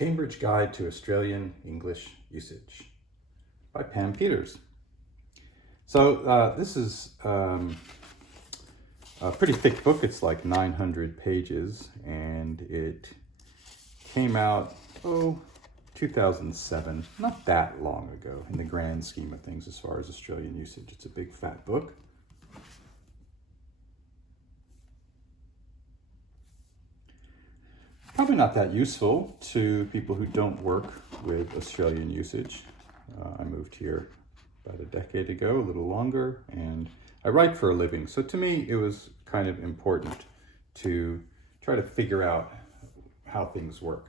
Cambridge Guide to Australian English Usage by Pam Peters. So this is a pretty thick book. It's like 900 pages, and it came out, 2007, not that long ago in the grand scheme of things as far as Australian usage. It's a big fat book. Probably not that useful to people who don't work with Australian usage. I moved here about a decade ago, a little longer, and I write for a living. So to me, it was kind of important to try to figure out how things work.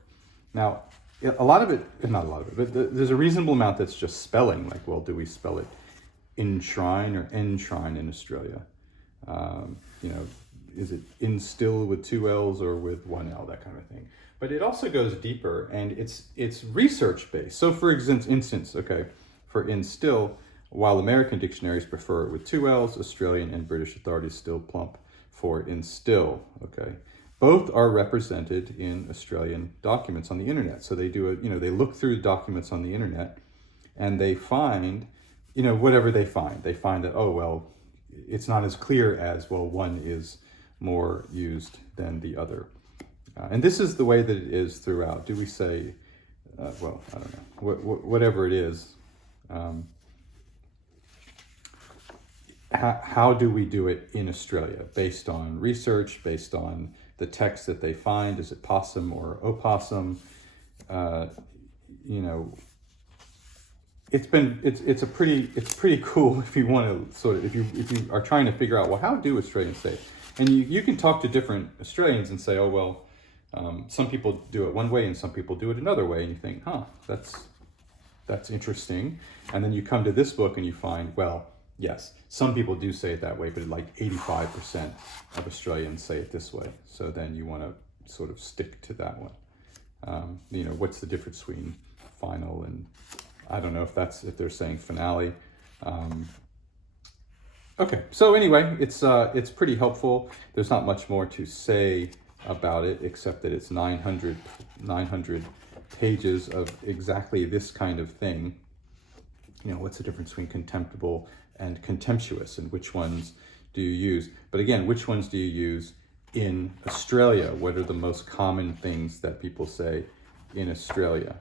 Now, a lot of it, not a lot of it, but there's a reasonable amount that's just spelling. Like, well, do we spell it enshrine or enshrine in Australia? Is it instill with 2 L's or with 1 L, that kind of thing. But it also goes deeper, and it's research-based. So for instance, for instill, while American dictionaries prefer it with 2 L's, Australian and British authorities still plump for instill, Both are represented in Australian documents on the internet. So they do they look through the documents on the internet, and they find, whatever they find. They find that, it's not as clear as, one is more used than the other. And this is the way that it is throughout. Do we say, I don't know, whatever it is, how do we do it in Australia? Based on research, based on the text that they find? Is it possum or opossum? It's pretty cool if you want to if you are trying to figure out, how do Australians say it? And you can talk to different Australians and say, some people do it one way and some people do it another way, and you think, that's interesting. And then you come to this book and you find, yes, some people do say it that way, but like 85% of Australians say it this way. So then you want to sort of stick to that one. What's the difference between final and, I don't know if they're saying finale. So anyway, it's pretty helpful. There's not much more to say about it, except that it's 900 pages of exactly this kind of thing. What's the difference between contemptible and contemptuous, and which ones do you use? But again, which ones do you use in Australia? What are the most common things that people say in Australia?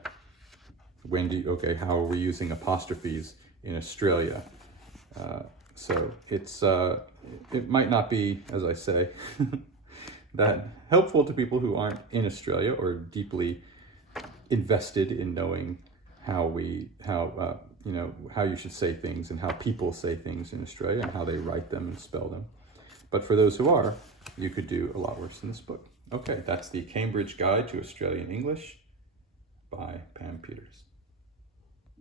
How are we using apostrophes in Australia? So it might not be, as I say, that helpful to people who aren't in Australia or deeply invested in knowing how you should say things and how people say things in Australia and how they write them and spell them. But for those who are, you could do a lot worse than this book. That's the Cambridge Guide to Australian English by Pam Peters.